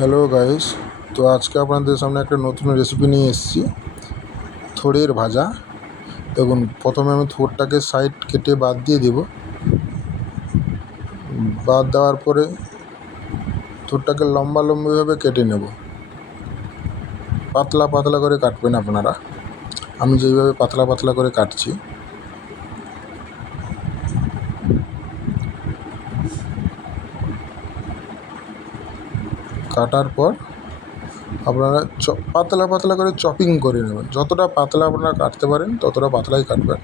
Hello guys, তো আজকে আপনাদের সামনে একটা নতুন রেসিপি নিয়ে এসেছি, থোড়ের ভাজা। দেখুন, প্রথমে আমি থোড়টাকে সাইড কেটে বাদ দিয়ে দেব। বাদ দেওয়ার পরে থোড়টাকে লম্বা লম্বিভাবে কেটে নেব। পাতলা পাতলা করে কাটবেন আপনারা, আমি যেইভাবে পাতলা পাতলা করে কাটছি। কাটার পর আপনারা পাতলা পাতলা করে চপিং করে নেবেন। যতটা পাতলা আপনারা কাটতে পারেন ততটা পাতলাই কাটবেন।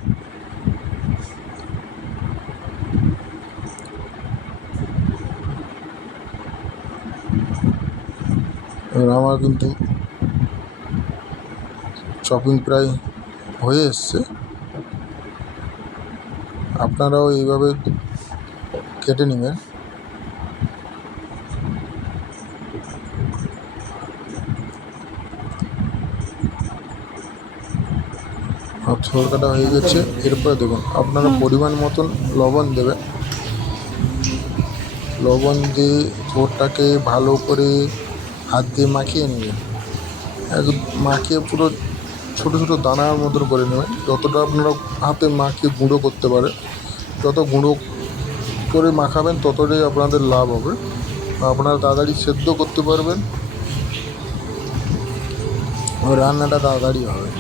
এবার আমার কিন্তু চপিং প্রায় হয়ে এসছে। আপনারাও এইভাবে কেটে নেবেন। আর থোড় কাটা হয়ে গেছে। এরপরে দেখুন, আপনারা পরিমাণ মতন লবণ দেবেন। লবণ দিয়ে থোড়টাকে ভালো করে হাত দিয়ে মাখিয়ে নেবেন। মাখিয়ে পুরো ছোটো ছোটো দানার মতন করে নেবেন। যতটা আপনারা হাতে মাখিয়ে গুঁড়ো করতে পারেন, যত গুঁড়ো করে মাখাবেন ততটাই আপনাদের লাভ হবে। আপনারা তাড়াতাড়ি সেদ্ধ করতে পারবেন, রান্নাটা তাড়াতাড়ি হবে,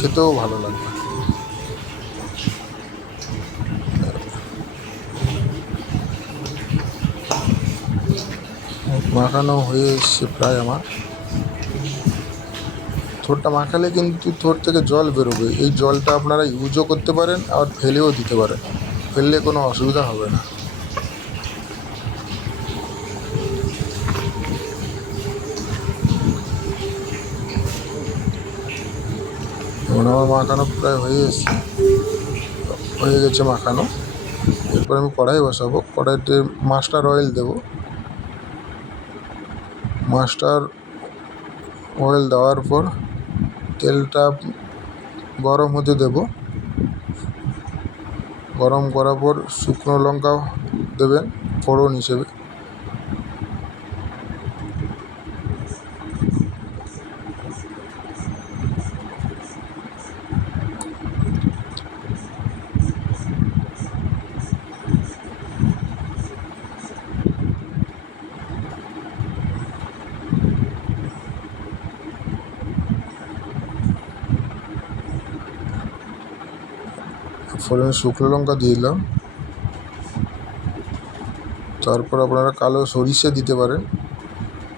খেতেও ভালো লাগবে। মাখানো হয়ে এসছে প্রায় আমার। থোড়টা মাখালে কিন্তু থোড় থেকে জল বেরোবে। এই জলটা আপনারা ইউজও করতে পারেন, আবার ফেলেও দিতে পারেন। ফেললে কোনো অসুবিধা হবে না। এবং আমার মাখানো প্রায় হয়ে গেছে মাখানো। এরপর আমি কড়াই বসাবো। কড়াইতে মাস্টার অয়েল দেব। মাস্টার অয়েল দেওয়ার পর তেলটা গরম হতে দেব। গরম করার পর শুকনো লঙ্কা দেবেন ফোড়ন হিসেবে। ফোড়নে শুকনো লঙ্কা দিয়ে দিলাম। তারপর আপনারা কালো সরিষা দিতে পারেন,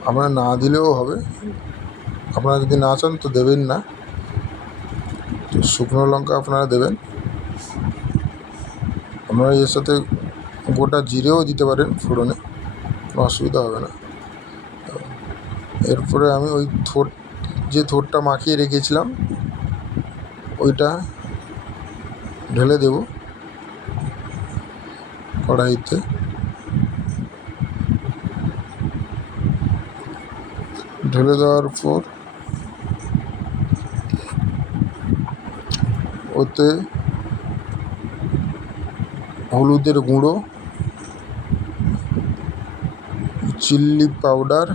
আপনারা না দিলেও হবে। আপনারা যদি না চান তো দেবেন না। তো শুকনো লঙ্কা আপনারা দেবেন। আপনারা এর সাথে গোটা জিরেও দিতে পারেন ফোড়নে, কোনো অসুবিধা হবে না। এরপরে আমি ওই থোড়টা মাখিয়ে রেখেছিলাম ওইটা ঢেলে দেব কড়াইতে। ঢেলে দেওয়ার পর ওতে হলুদের গুঁড়ো, চিলি পাউডার,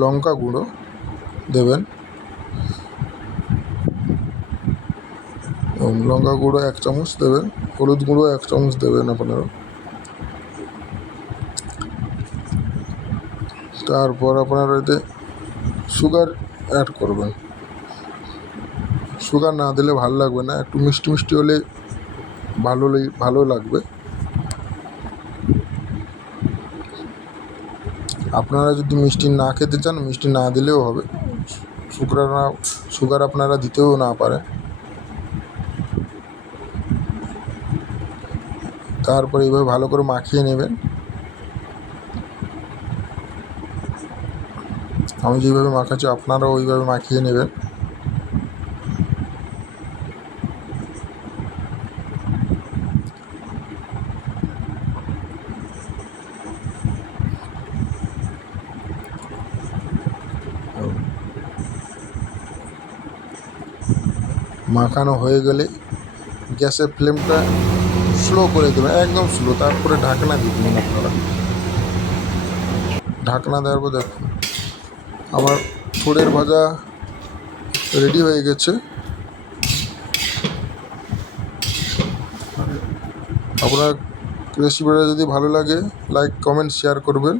লঙ্কা গুঁড়ো দেবেন। লঙ্কা গুঁড়ো 1 চামচ দেবেন, হলুদ গুঁড়ো 1 চামচ দেবেন আপনারা। তারপর আপনারা এতে সুগার অ্যাড করবেন। সুগার না দিলে ভালো লাগবে না, একটু মিষ্টি মিষ্টি হলে ভালো লাগবে। আপনারা যদি মিষ্টি না খেতে চান, মিষ্টি না দিলেও হবে। সুগার আপনারা দিতেও না পারেন। তারপর এইভাবে ভালো করে মাখিয়ে নেবেন। আমি যেভাবে মাখাচ্ছি আপনারাও ওইভাবে মাখিয়ে নেবেন। মাখানো হয়ে গেলে গ্যাসের ফ্লেমটা স্লো করে দেবেন, একদম স্লো। তারপরে ঢাকনা দিয়ে দেবেন আপনারা। ঢাকনা দেওয়ার পর দেখুন আমার থোড়ের ভাজা রেডি হয়ে গেছে। আপনার রেসিপিটা যদি ভালো লাগে লাইক কমেন্ট শেয়ার করবেন।